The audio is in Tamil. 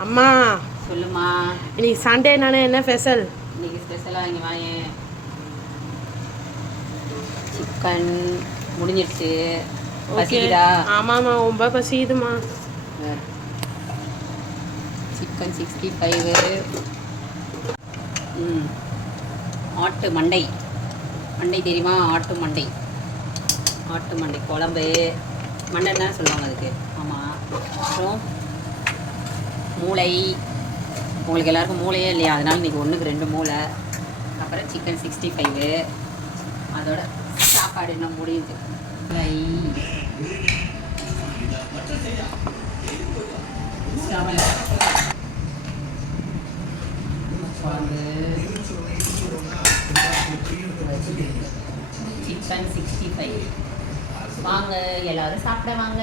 அம்மா. சொல்லுமா. இன்னைக்கு சண்டே நானே என்ன ஸ்பெஷல் இன்னைக்கு ஸ்பெஷலாக இங்கே வாயேன் சிக்கன் முடிஞ்சிடுச்சு. பசிக்குதா? ஆமாம்மா ரொம்ப பசிக்குதுமா சிக்கன் சிக்ஸ்டி ஃபைவு ம். ஆட்டு மண்டை. மண்டை தெரியுமா? ஆட்டு மண்டை. ஆட்டு மண்டை குழம்பு. மண்டைன்னு தான் சொல்லுவாங்க அதுக்கு. ஆமாம் அப்புறம் மூளை. உங்களுக்கு எல்லாருக்கும் மூளையே இல்லையா? அதனால இன்றைக்கி ஒன்றுக்கு ரெண்டு மூளை. அப்புறம் சிக்கன் சிக்ஸ்டி ஃபைவு அதோட சாப்பாடு என்ன முடியுது. ஃப்ரை சிக்கன் சிக்ஸ்டி ஃபைவ் வாங்க எல்லாரும் சாப்பிட வாங்க.